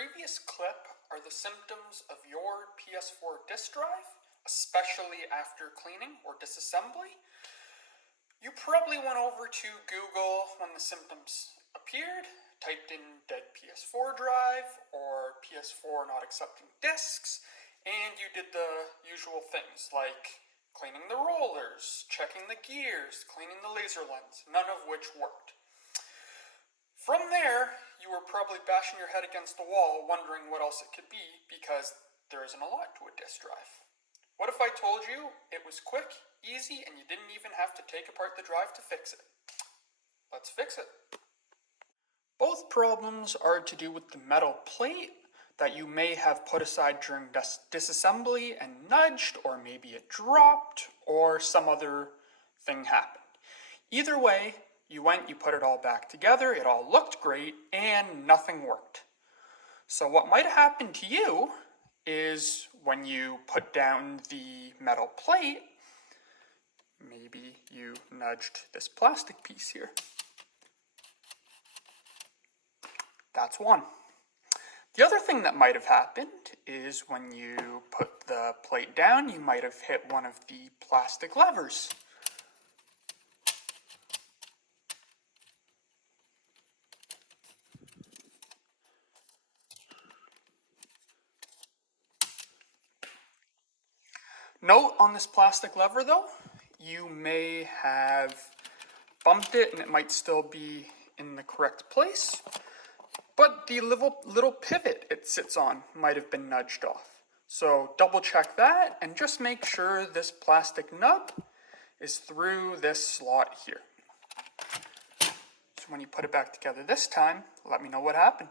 previous clip are the symptoms of your PS4 disk drive, especially after cleaning or disassembly. You probably went over to Google when the symptoms appeared, typed in dead PS4 drive or PS4 not accepting disks, and you did the usual things like cleaning the rollers, checking the gears, cleaning the laser lens, none of which worked. From there, you were probably bashing your head against the wall wondering what else it could be because there isn't a lot to a disk drive. What if I told you it was quick, easy, and you didn't even have to take apart the drive to fix it? Let's fix it. Both problems are to do with the metal plate that you may have put aside during disassembly and nudged, or maybe it dropped, or some other thing happened. Either way, you put it all back together, it all looked great, and nothing worked. So what might have happened to you is when you put down the metal plate, maybe you nudged this plastic piece here. That's one. The other thing that might have happened is when you put the plate down, you might have hit one of the plastic levers. Note on this plastic lever though, you may have bumped it and it might still be in the correct place, but the little pivot it sits on might have been nudged off. So double check that and just make sure this plastic nub is through this slot here. So when you put it back together this time, let me know what happened.